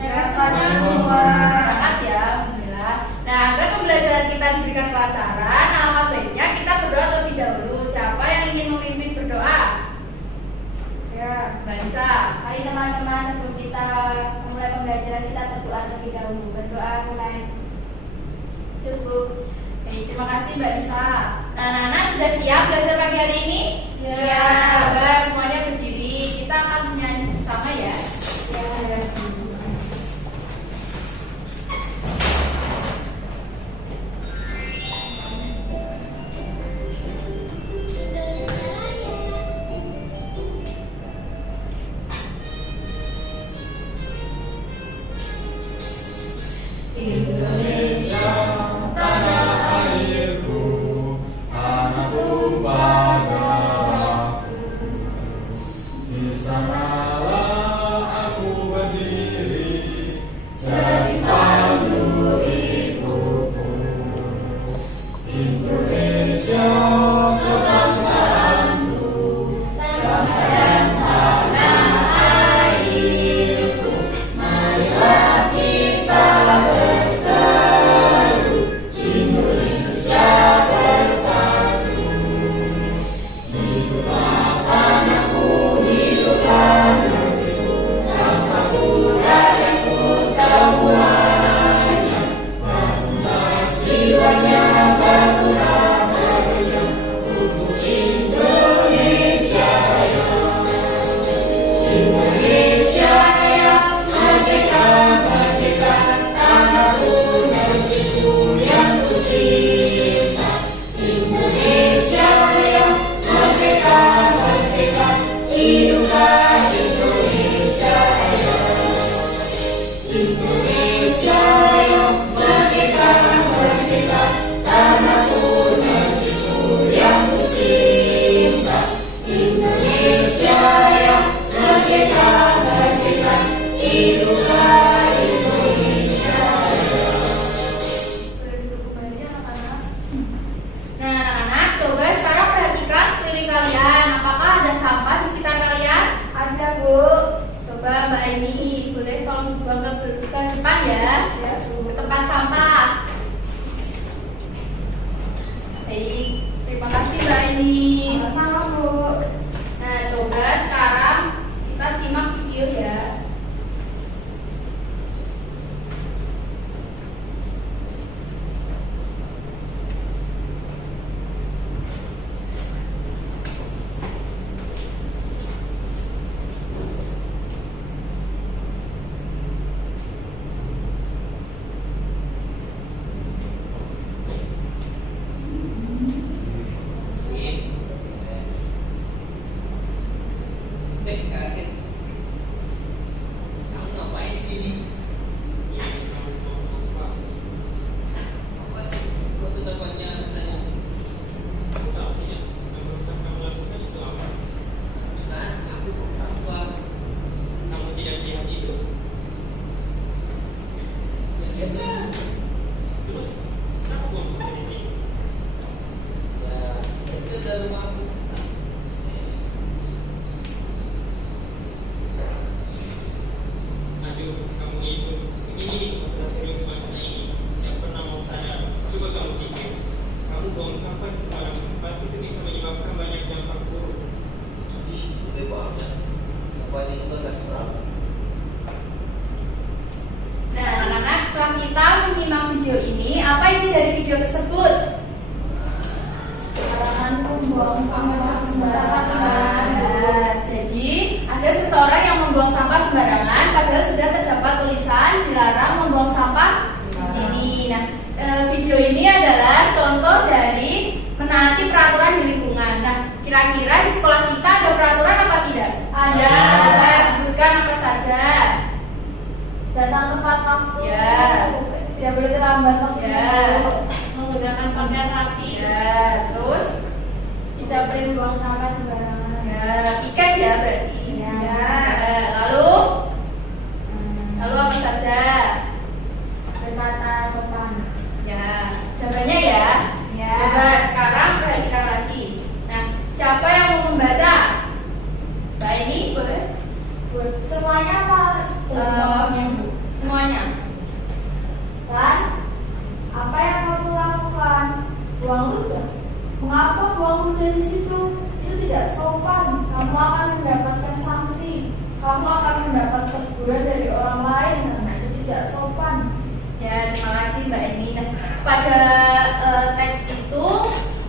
Berangkat ya, alhamdulillah. Nah, agar pembelajaran kita diberikan kelancaran, alangkah baiknya kita berdoa terlebih dahulu. Siapa yang ingin memimpin berdoa? Ya. Mbak Nisa. Mari teman-teman, sebelum kita memulai pembelajaran kita berdoa terlebih dahulu. Berdoa mulai. Cukup. Baik, terima kasih Mbak Nisa. Nah, anak-anak sudah siap belajar pagi hari ini? Siap. Coba semuanya berdiri. Kita akan menyanyi bersama ya. Ya. Indonesia, tanah airku, tanah tumpah darahku. Di sanalah aku berdiri, jadi pandu hidupku. Indonesia, kebangsaanku, bangsa dan tanah airku. Marilah kita bersatu, Indonesia bersatu. Hiduplah tanahku, hiduplah negeriku, bangsaku, rakyatku semuanya. Bangunlah jiwanya, bangunlah badannya, untuk Indonesia Raya. Indonesia Raya, merdeka, merdeka, tanahku, negeriku yang ku cinta. Indonesia Raya, merdeka, merdeka, hiduplah Indonesia Raya. Indonesia Raya, merdeka, merdeka, tanahku, negeriku yang ku cinta. Indonesia Raya, merdeka, merdeka, hiduplah Indonesia Raya. Boleh duduk kembali ya anak-anak. Nah, anak-anak, coba sekarang perhatikan sekeliling kalian. Apakah ada sampah di sekitar kalian? Ada, Bu. Coba Mbak Aini, boleh tolong buang ke depan ya, Ya, Bu. ke tempat sampah. Baik, terima kasih Mbak Aini. Sama-sama, Bu. Nah, coba sekarang kita simak video ya. Kamu ngapain di sini? Apa sih? Kok tetapannya tanya? Pesan, aku buang sampah. Ya lihatlah. Ya, itu dari rumahku. Ih, gede banget. Sampahnya juga nggak seberapa. Nah, anak-anak, setelah kita menyimak video ini, apa isi dari video tersebut? Larangan membuang sampah sembarangan. Nah, jadi ada seseorang yang membuang sampah sembarangan, padahal sudah terdapat tulisan dilarang membuang sampah di sini. Nah, video ini adalah contoh dari menaati peraturan di lingkungan. Nah, kira-kira di sekolah kita ada peraturan apa tidak? Ada. Nah, sebutkan apa saja. Datang tepat waktu. Ya. Tidak boleh terlambat maksudnya. Ya. Menggunakan pakaian rapi. Ya, terus Tidak boleh membuang sampah sembarangan. ya, piket ya berarti. Ya. Ya, lalu apa saja? Berkata sopan. Ya, jawabannya ya. Ya. Coba sekarang perhatikan lagi. Nah, siapa yang mau membaca? Mbak ini boleh? Semuanya apa? Eh, kamu dari situ, itu tidak sopan. Kamu akan mendapatkan sanksi. Kamu akan mendapat teguran dari orang lain karena itu tidak sopan. Ya, terima kasih Mbak Eni. Nah, pada teks itu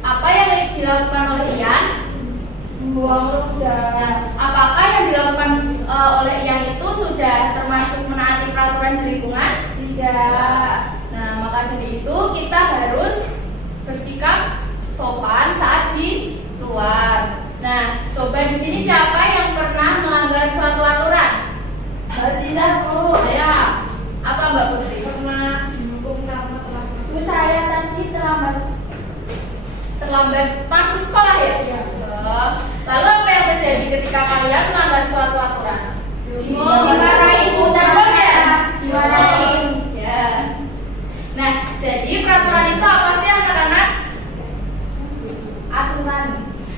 apa yang dilakukan oleh Ian? Membuang ludah. Nah, apakah yang dilakukan oleh Ian itu sudah termasuk menaati peraturan di lingkungan? Tidak. Nah, maka dari itu kita harus bersikap sopan saat di luar. Nah, coba di sini siapa yang pernah melanggar suatu aturan? Tidak, Bu. Saya Apa Mbak Putri? Pernah dihukum karena telah masuk. saya tadi terlambat. Terlambat masuk sekolah ya? Iya. Oh. Lalu apa yang terjadi ketika kalian melanggar suatu aturan? Dimarahin Dihukum ya? Dimarahin. Ya. Nah, jadi peraturan itu apa sih anak-anak? Aturan.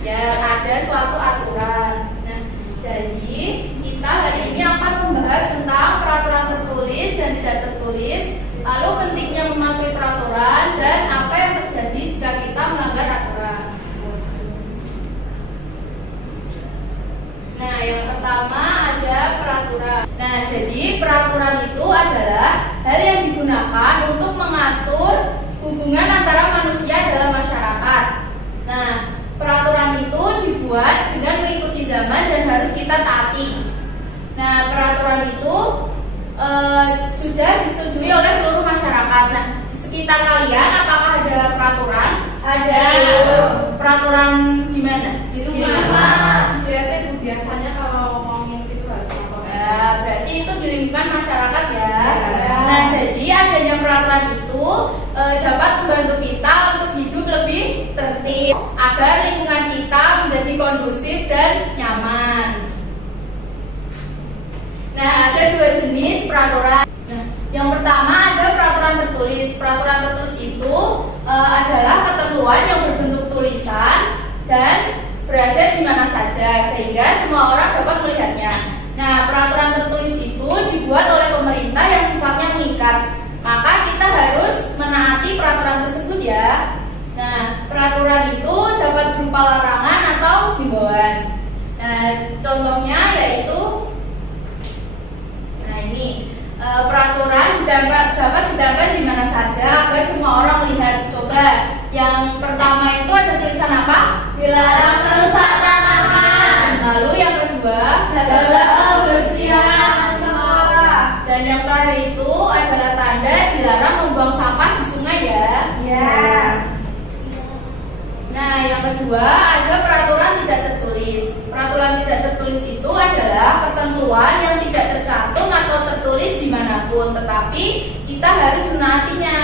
Ya, ada suatu aturan. Nah, jadi kita hari ini akan membahas tentang peraturan tertulis dan tidak tertulis, lalu pentingnya mematuhi peraturan dan apa yang terjadi jika kita melanggar aturan. Nah, yang pertama ada peraturan. Nah, jadi peraturan itu adalah hal yang digunakan untuk mengatur hubungan antara manusia dalam masyarakat. Nah, peraturan itu dibuat dengan mengikuti zaman dan harus kita taati. Nah, peraturan itu sudah disetujui oleh seluruh masyarakat. Nah, di sekitar kalian apakah ada peraturan? Ada. Peraturan di mana? Di rumah. Jadi biasanya kalau mau nginep itu harus apa? Ya, berarti itu di lingkungan masyarakat ya. Ya. Nah, jadi adanya peraturan itu dapat membantu kita untuk hidup lebih tertib agar lingkungan kita menjadi kondusif dan nyaman. Nah, ada dua jenis peraturan. Nah, yang pertama ada peraturan tertulis. Peraturan tertulis itu adalah ketentuan yang berbentuk tulisan dan berada di mana saja sehingga semua orang dapat melihatnya. Nah, peraturan tertulis itu dibuat oleh pemerintah yang sifatnya mengikat. Maka kita harus menaati peraturan tersebut ya. Nah, peraturan itu dapat berupa larangan atau himbauan. Nah, contohnya yaitu peraturan dapat ditempel di mana saja agar semua orang melihat. Coba yang pertama itu ada tulisan apa? Dilarang merusak tanaman. Lalu yang kedua Jaga kebersihan sekolah. dan yang terakhir itu adalah tanda dilarang membuang sampah di sungai ya. Ya. Nah, yang kedua ada peraturan tidak tertulis. Peraturan tidak tertulis itu adalah ketentuan yang tidak tercantum atau tertulis dimanapun, tetapi kita harus menaatinya.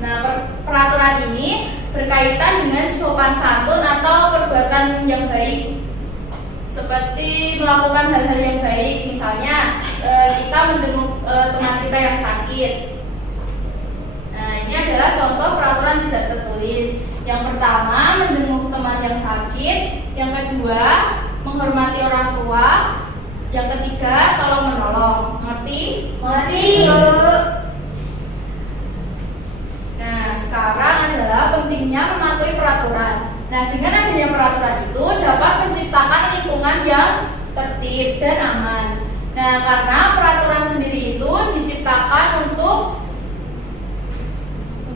Nah, peraturan ini berkaitan dengan sopan santun atau perbuatan yang baik, seperti melakukan hal-hal yang baik, misalnya kita menjenguk teman kita yang sakit. Nah, ini adalah contoh peraturan tidak tertulis. Yang pertama, menjenguk teman yang sakit. Yang kedua, menghormati orang tua. Yang ketiga, tolong menolong. Ngerti? Mari. Nah, sekarang adalah pentingnya mematuhi peraturan. Nah, dengan adanya peraturan itu dapat menciptakan lingkungan yang tertib dan aman. Nah, karena peraturan sendiri itu diciptakan untuk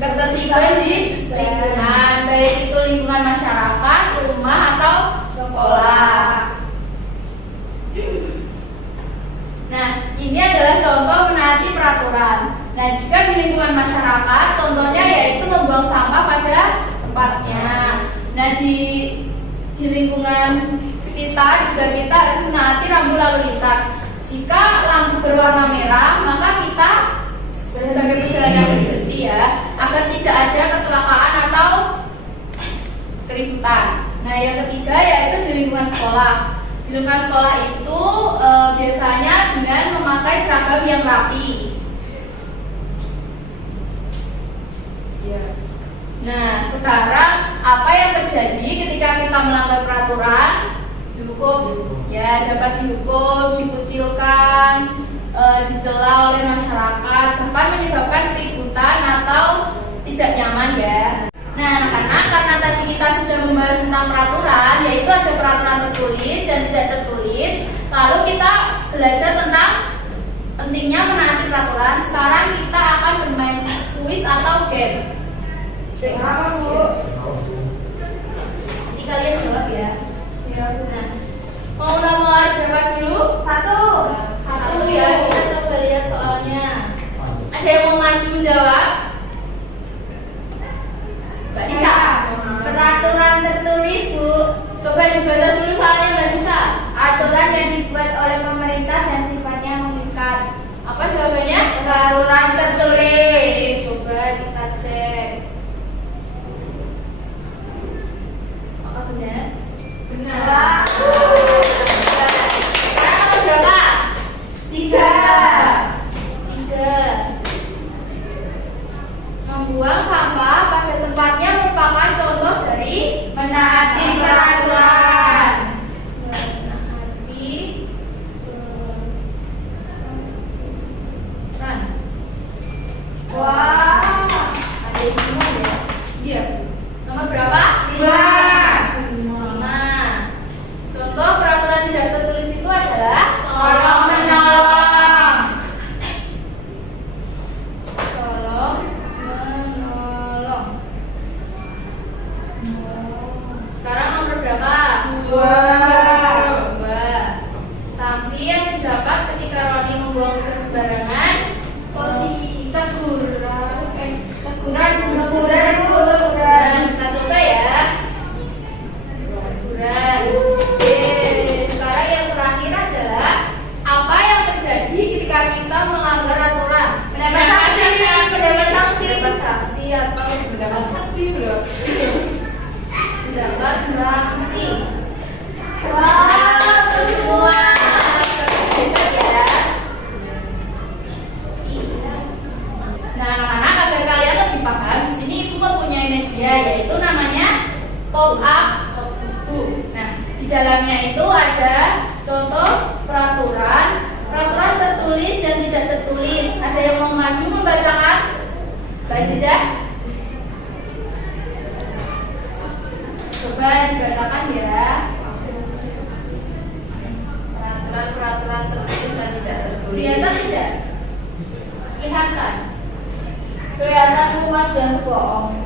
ketertiban di lingkungan, baik itu lingkungan masyarakat, rumah atau sekolah. Nah, ini adalah contoh menaati peraturan. Nah, jika di lingkungan masyarakat, contohnya yaitu membuang sampah pada tempatnya. Nah, di lingkungan sekitar juga kita harus menaati rambu lalu lintas. Jika lampu berwarna merah, maka kita sebagai penjalan yang berhenti ya, agar tidak ada kecelakaan atau keributan. Nah, yang ketiga yaitu di lingkungan sekolah. Di lingkungan sekolah itu biasanya dengan memakai seragam yang rapi. Nah, sekarang apa yang terjadi ketika kita melanggar peraturan? Dihukum, ya, dapat dihukum, dikucilkan, dicela oleh masyarakat, bahkan menyebabkan keributan atau tidak nyaman ya. Nah, anak-anak, karena tadi kita sudah membahas tentang peraturan, yaitu ada peraturan tertulis dan tidak tertulis. Lalu kita belajar tentang pentingnya menaati peraturan. Sekarang kita akan bermain kuis atau game. Jadi kalian jawab ya. Nah, mau nomor berapa dulu? Satu ya. Kita coba lihat soalnya. Ada yang mau maju menjawab? Mbak Nisa. Peraturan tertulis, Bu. Coba dibaca dulu soalnya Mbak Nisa. Aturan yang dibuat oleh pemerintah dan sifatnya mengikat. Apa jawabannya? Peraturan tertulis. Coba kita cek. Apa benar? Benar. Sekarang nomor berapa? 3. Membuang sampah pada tempatnya merupakan contoh dari Menaati peraturan. menaati peraturan. Wah. Ada di semua ya? Iya. Nomor berapa? 5. 5. Contoh peraturan tidak tertulis itu adalah Tolong menolong. tolong menolong. Sekarang nomor berapa? 2. 2. Sanksi yang didapat ketika Roni membuang limbah sembarangan. Teguran. Dan kita coba ya. Teguran. Oke. Sekarang yang terakhir adalah apa yang terjadi ketika kita melanggar aturan? Mendapat sanksi. Mendapat sanksi atau mendapat sanksi. Wah, semua. Hebat ya. Nah, anak-anak, agar kalian lebih paham, di sini Ibu mempunyai media yaitu namanya pop-up book. Nah, di dalamnya itu ada contoh peraturan tertulis dan tidak tertulis. Ada yang mau maju membacakan? Baik saja. Coba dibacakan ya. Peraturan tertulis dan tidak tertulis. Kelihatan tidak? Kelihatan. Kelihatan Bu Mas dan bohong.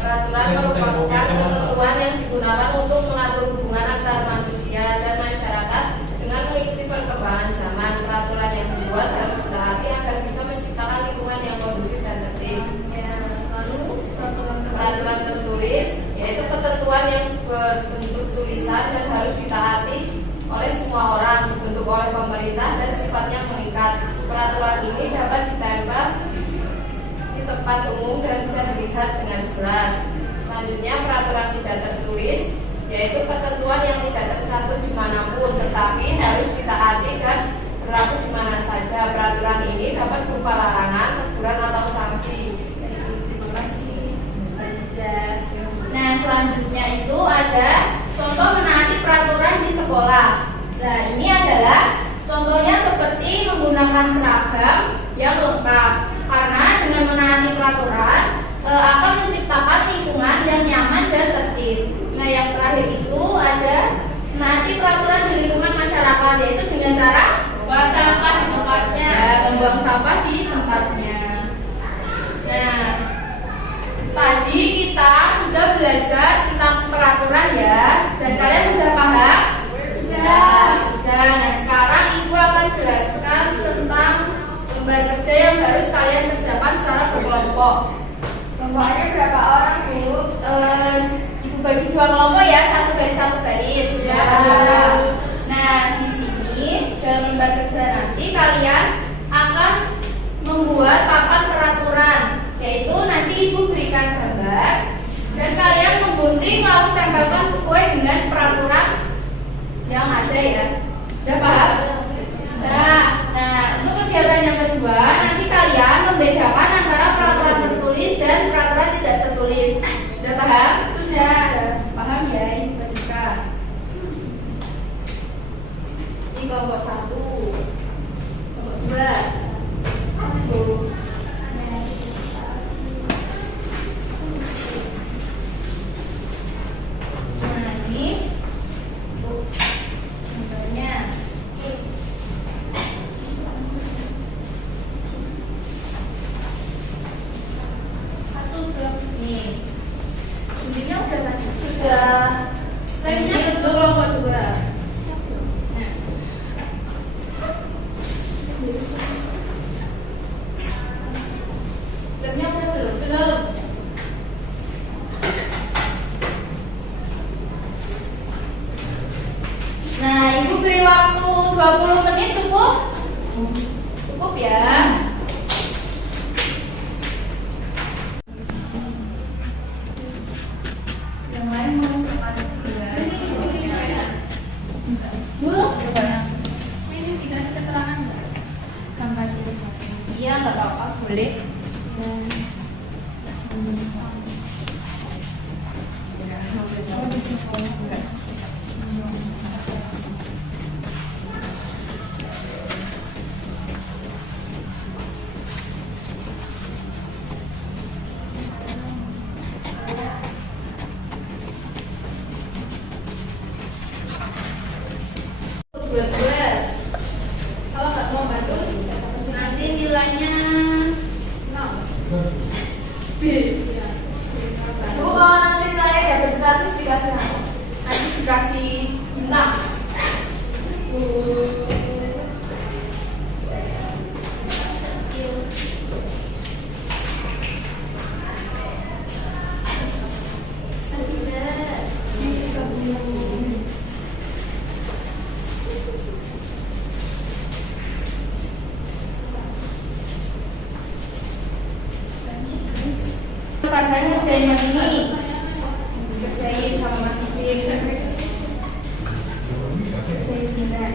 Peraturan merupakan ketentuan yang digunakan untuk mengatur hubungan antar manusia dan masyarakat dengan mengikuti perkembangan zaman. Peraturan yang dibuat harus ditaati agar bisa menciptakan lingkungan yang kondusif dan tertib. Peraturan tertulis yaitu ketentuan yang berbentuk tulisan dan harus ditaati oleh semua orang, dibentuk oleh pemerintah dan sifatnya mengikat. Peraturan ini dapat ditempel di tempat umum dan bisa dilihat dengan jelas. Selanjutnya, peraturan tidak tertulis yaitu ketentuan yang tidak tercantum dimanapun, tetapi harus ditaati dan berlaku di mana saja. Peraturan ini dapat berupa larangan, teguran atau sanksi. Terima kasih. Nah, selanjutnya itu ada contoh menaati peraturan di sekolah. Nah, ini adalah contohnya seperti menggunakan seragam yang lengkap. Karena dengan menaati peraturan akan menciptakan lingkungan yang nyaman dan tertib. Nah, yang terakhir itu ada menaati peraturan di lingkungan masyarakat, yaitu dengan cara membuang sampah di tempatnya. Membuang sampah di tempatnya. Nah, tadi kita sudah belajar tentang peraturan ya, dan kalian sudah paham? Sudah. Nah, sekarang Ibu akan jelaskan tentang lembar kerja yang harus kalian kerjakan secara berkelompok. Kelompoknya berapa orang Bu? Ibu bagi 2 kelompok ya, satu garis. Ya. Nah, di sini dalam lembar kerja nanti kalian akan membuat papan peraturan, yaitu nanti Ibu berikan gambar dan kalian memgunting lalu tempelkan sesuai dengan peraturan yang ada ya. Udah paham? Nah, untuk kegiatan yang kedua nanti kalian membedakan antara peraturan tertulis dan peraturan tidak tertulis. Udah paham? Sudah. Paham ya? Ini perhatikan. Ini kelompok 1, kelompok 2. boleh. Dua-dua. Kalau nggak mau bantu, nanti nilainya 0. B. Bu, kalau nanti nilainya dapat 100 dikasih apa? Nanti dikasih bintang. Padahal ngerjain yang ini, kerjain sama Mas Iqbal. Kerjain tidak.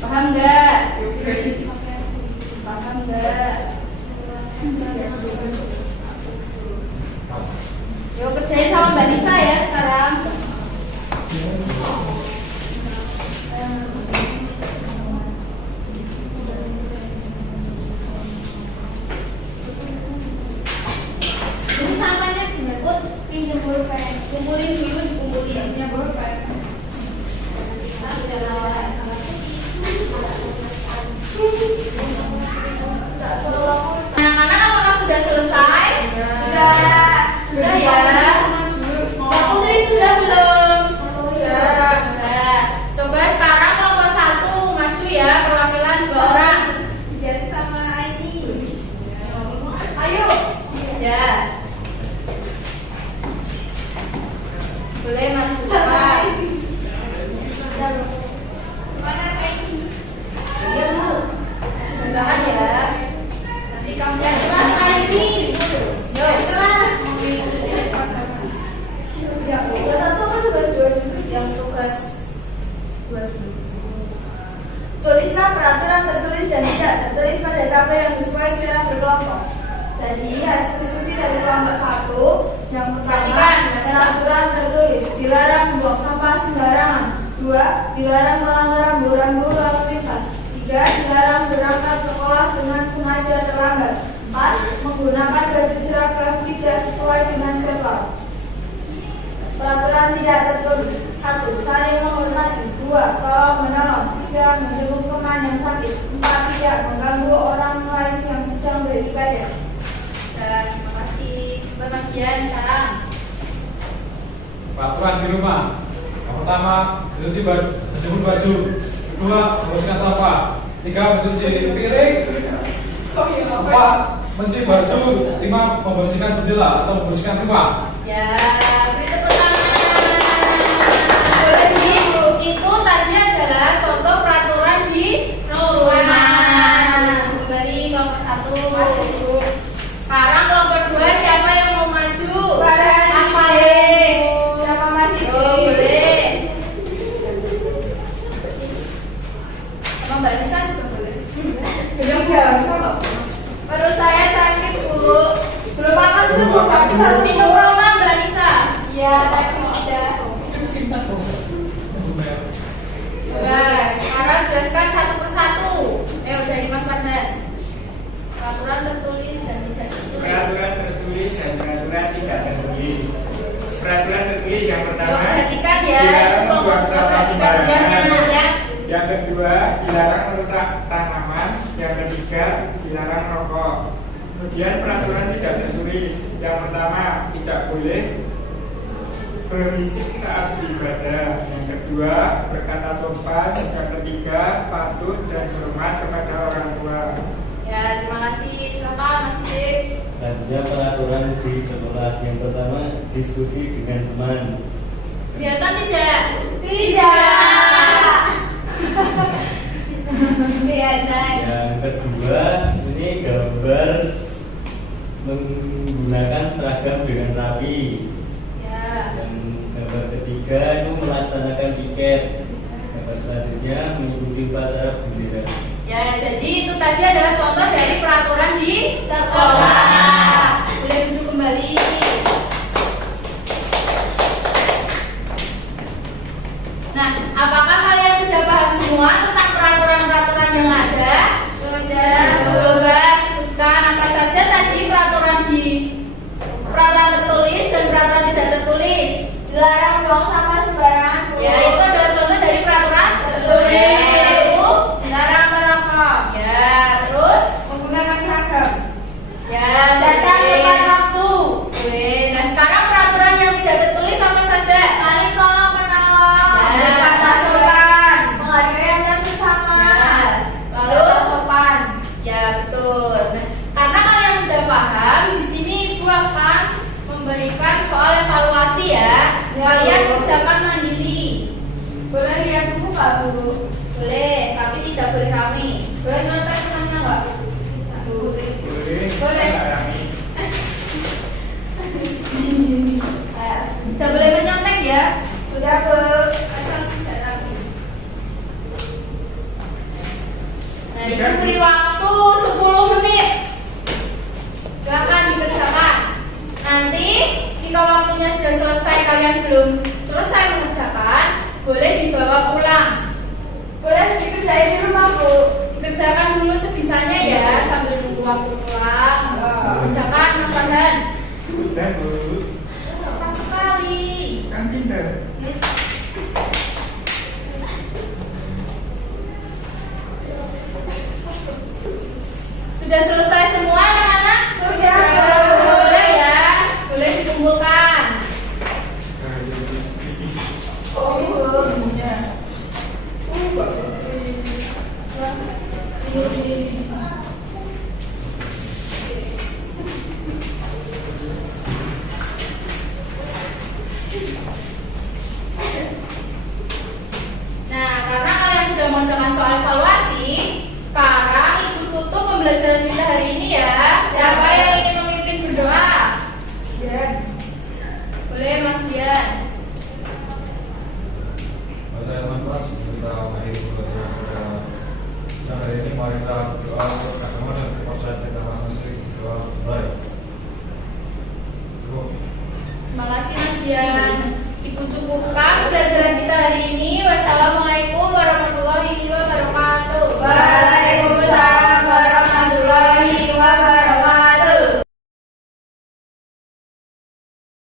Paham nggak? Paham nggak? Yuk kerjain sama Mbak Nisa ya sekarang. Ini samanya gimana? Pinjam pulpen. Kumpulin dulu, dikumpulin. Pinjam pulpen. Anak-anak apakah sudah selesai? Sudah. Sudah ya. Mbak Putri sudah belum? Sudah. Sudah. Coba sekarang kelompok 1 maju ya, perwakilan 2 orang. Jadi sama ini. Ayo. Ya. Boleh maju depan. Mana ini? Usahakan ya. Nanti kamu Yang kelas ini. Yuk. Kelas. Ya, kelas 1 kan tugas 2. Yang tugas 2 dulu. Tulislah peraturan tertulis dan tidak tertulis pada tabel yang sesuai secara berkelompok. Jadi hasil diskusi dari kelompok 1 yang pertama, Perhatikan, peraturan tertulis dilarang membuang sampah sembarangan. 2. Dilarang melanggar rambu-rambu lalu lintas. 3. Dilarang berangkat sekolah dengan sengaja terlambat. 4. Menggunakan baju seragam tidak sesuai dengan jadwal. Peraturan tidak tertulis. 1. Saling menghormati. 2. Tolong menolong. 3. Menjenguk teman yang sakit. 4. Tidak mengganggu orang lain yang sedang beribadah. Dan terima kasih. Permasian sekarang. Peraturan di rumah. Yang pertama, mencuci baju. Kedua, membersihkan sampah. 3, mencuci piring. 4, mencuci baju. 5, membersihkan jendela atau membersihkan rumah. Ya, beri tepuk tangan. Jadi, itu tadi adalah contoh peraturan di rumah. Kembali kelompok 1. Sekarang kelompok 2 siapa yang mau maju? Mas Baik. Sama Mas Yo, Iqbal. boleh. Sama Mbak Nisa juga boleh. Yang jalan sama. Perut saya sakit, Bu. Belum makan itu kok nggak bisa Minum roman Mbak Nisa. Iya, tadi udah. Coba, sekarang jelaskan satu persatu. Dari Mas Fardan. Peraturan tertulis dan tidak tertulis. Peraturan tertulis dan peraturan tidak tertulis. Peraturan tertulis yang pertama, Yuk, perhatikan ya. dilarang membuang sampah Perhatikan sembarangan. semuanya ya. Yang kedua, dilarang merusak tanaman. Yang ketiga, dilarang rokok. Kemudian peraturan tidak tertulis. Yang pertama, tidak boleh berisik saat beribadah. Yang kedua, berkata sopan. Yang ketiga, patuh dan hormat kepada orang tua. Ya, terima kasih. Silakan Mas Dik. Selanjutnya peraturan di sekolah. Yang pertama, diskusi dengan teman. Kelihatan tidak? Tidak. Biasa. Yang kedua, ini gambar menggunakan seragam dengan rapi. Ya. Dan gambar ketiga itu melaksanakan piket. Gambar selanjutnya mengikuti upacara bendera. Ya, jadi itu tadi adalah contoh dari peraturan di sekolah. Boleh duduk kembali. Nah, apakah kalian sudah paham semua tentang peraturan-peraturan yang ada? Sudah. Coba sebutkan apa saja tadi peraturan tertulis dan peraturan tidak tertulis. Dilarang buang sampah sembarangan. Bu. Ya, itu adalah contoh dari peraturan Tertulis. Lalu, Dilarang merokok. ya, terus, Menggunakan seragam. ya, Datang boleh. tepat waktu. Boleh. Nah, sekarang peraturan yang tidak tertulis apa saja? Saling tolong menolong. Ya. Berkata sopan. Menghargai antar sesama. Ya, lalu, Berkata sopan. ya betul. Nah, karena kalian sudah paham, di sini Ibu akan memberikan soal evaluasi ya. Kalian kerjakan mandiri. Boleh lihat buku nggak, Bu? Boleh, tapi tidak boleh rame. Boleh nonton temannya nggak? Putri. Boleh. Nggak Rami. Tidak boleh menyontek ya. Udah, Bu. Asal tidak rame. Nah, Ibu beri waktu 10 menit. Silakan dikerjakan. Nanti jika waktunya sudah selesai kalian belum selesai mengerjakan, boleh dibawa pulang. Boleh dikerjain di rumah, Bu. Dikerjakan dulu sebisanya ya sambil nunggu waktu pulang. Kerjakan Mas Farhan. Sudah, Bu. Cepat sekali. Kan pinter. Sudah selesai semua anak-anak? Sudah, Bu. Boleh ya, boleh dikumpulkan. Nah, jadi Oh, Bu. Nah, karena kalian sudah mengerjakan soal evaluasi